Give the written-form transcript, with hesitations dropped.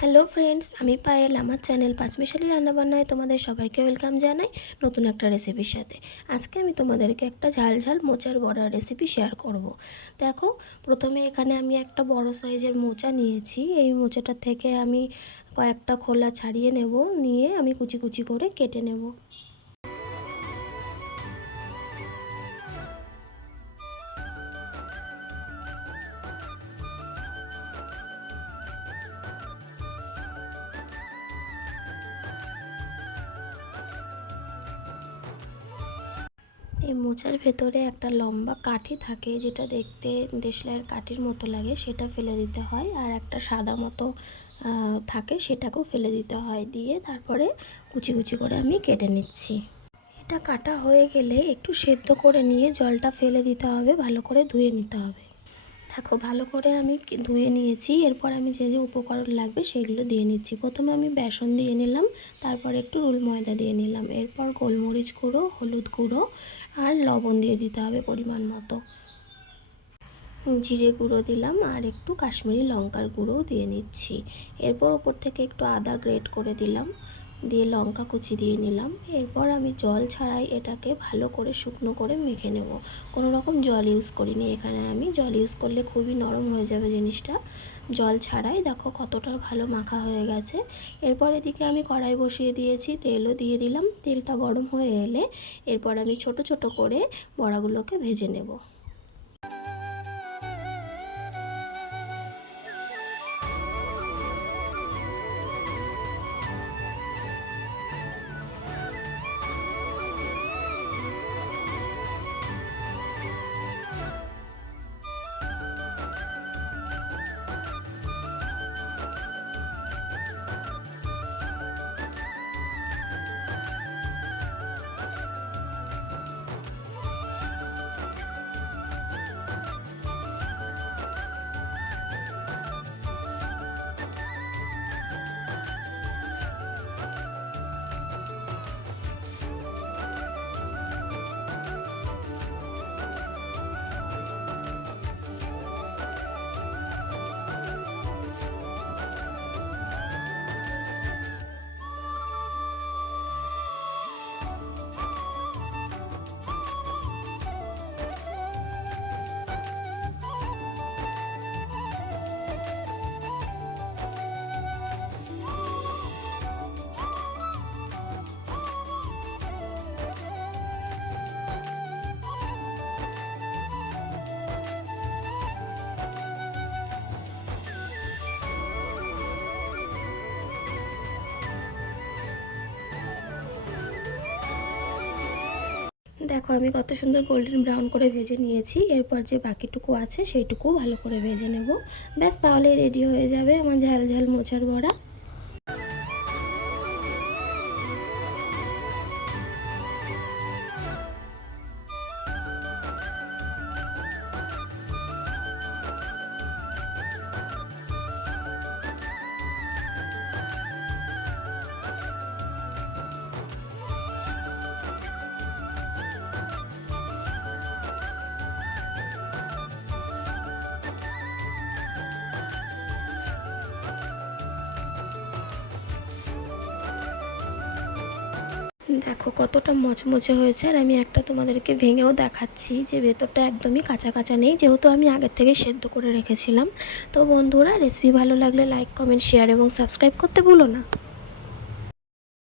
Hello friends, আমি পায়েল। আমার channel পাঁচমিশালি রান্নাবান্নায় তোমাদের সবাইকে ওয়েলকাম জানাই নতুন একটা রেসিপির সাথে। আজকে আমি তোমাদেরকে একটা ঝাল ঝাল মোচার বড়ার রেসিপি শেয়ার করব। দেখো, প্রথমে এখানে আমি একটা বড় সাইজের মোচা নিয়েছি। এই মোচাটা থেকে আমি কয়েকটা খোলা ছাড়িয়ে নেব, নিয়ে আমি কুচি কুচি করে কেটে নেব। এই মোচার ভেতরে একটা লম্বা কাঠি থাকে, যেটা দেখতে দেশলাইয়ের কাঠির মতো লাগে, সেটা ফেলে দিতে হয়। আর একটা সাদা মতো থাকে, সেটাকেও ফেলে দিতে হয়। দিয়ে তারপরে কুচি কুচি করে আমি কেটে নিচ্ছি। এটা কাটা হয়ে গেলে একটু সেদ্ধ করে নিয়ে জলটা ফেলে দিতে হবে, ভালো করে ধুয়ে নিতে হবে। দেখো, ভালো করে আমি ধুয়ে নিয়েছি। এরপর আমি যে যে উপকরণ লাগবে সেগুলো দিয়ে নিচ্ছি। প্রথমে আমি বেসন দিয়ে নিলাম, তারপর একটু রুল ময়দা দিয়ে নিলাম। এরপর গোলমরিচ গুঁড়ো, হলুদ গুঁড়ো আর লবণ দিয়ে দিতে হবে পরিমাণ মতো। জিরে গুঁড়ো দিলাম আর একটু কাশ্মীরি লঙ্কার গুঁড়োও দিয়ে নিচ্ছি। এরপর ওপর থেকে একটু আদা গ্রেট করে দিলাম, দিয়ে লঙ্কা কুচি দিয়ে নিলাম। এরপর আমি জল ছাড়াই এটাকে ভালো করে শুকনো করে মেখে নেব। কোনো রকম জল ইউজ করিনি এখানে আমি। জল ইউজ করলে খুবই নরম হয়ে যাবে জিনিসটা। জল ছাড়াই দেখো কতটা ভালো মাখা হয়ে গেছে। এরপর এদিকে আমি কড়াই বসিয়ে দিয়েছি, তেলও দিয়ে দিলাম। তেলটা গরম হয়ে এলে এরপর আমি ছোট ছোট করে বড়াগুলোকে ভেজে নেব। দেখো, আমি কত সুন্দর গোল্ডেন ব্রাউন করে ভেজে নিয়েছি। এরপর যে বাকিটুকু আছে সেইটুকু ভালো করে ভেজে নেব। ব্যাস, তাহলে রেডি হয়ে যাবে আমার ঝাল ঝাল মোচার বড়া। দেখো কতটা মচমচে হয়েছে। আর আমি একটা তোমাদেরকে ভেঙেও দেখাচ্ছি যে ভেতরটা একদমই কাঁচা কাঁচা নেই, যেহেতু আমি আগের থেকে সেদ্ধ করে রেখেছিলাম। তো বন্ধুরা, রেসিপি ভালো লাগলে লাইক, কমেন্ট, শেয়ার এবং সাবস্ক্রাইব করতে ভুলো না।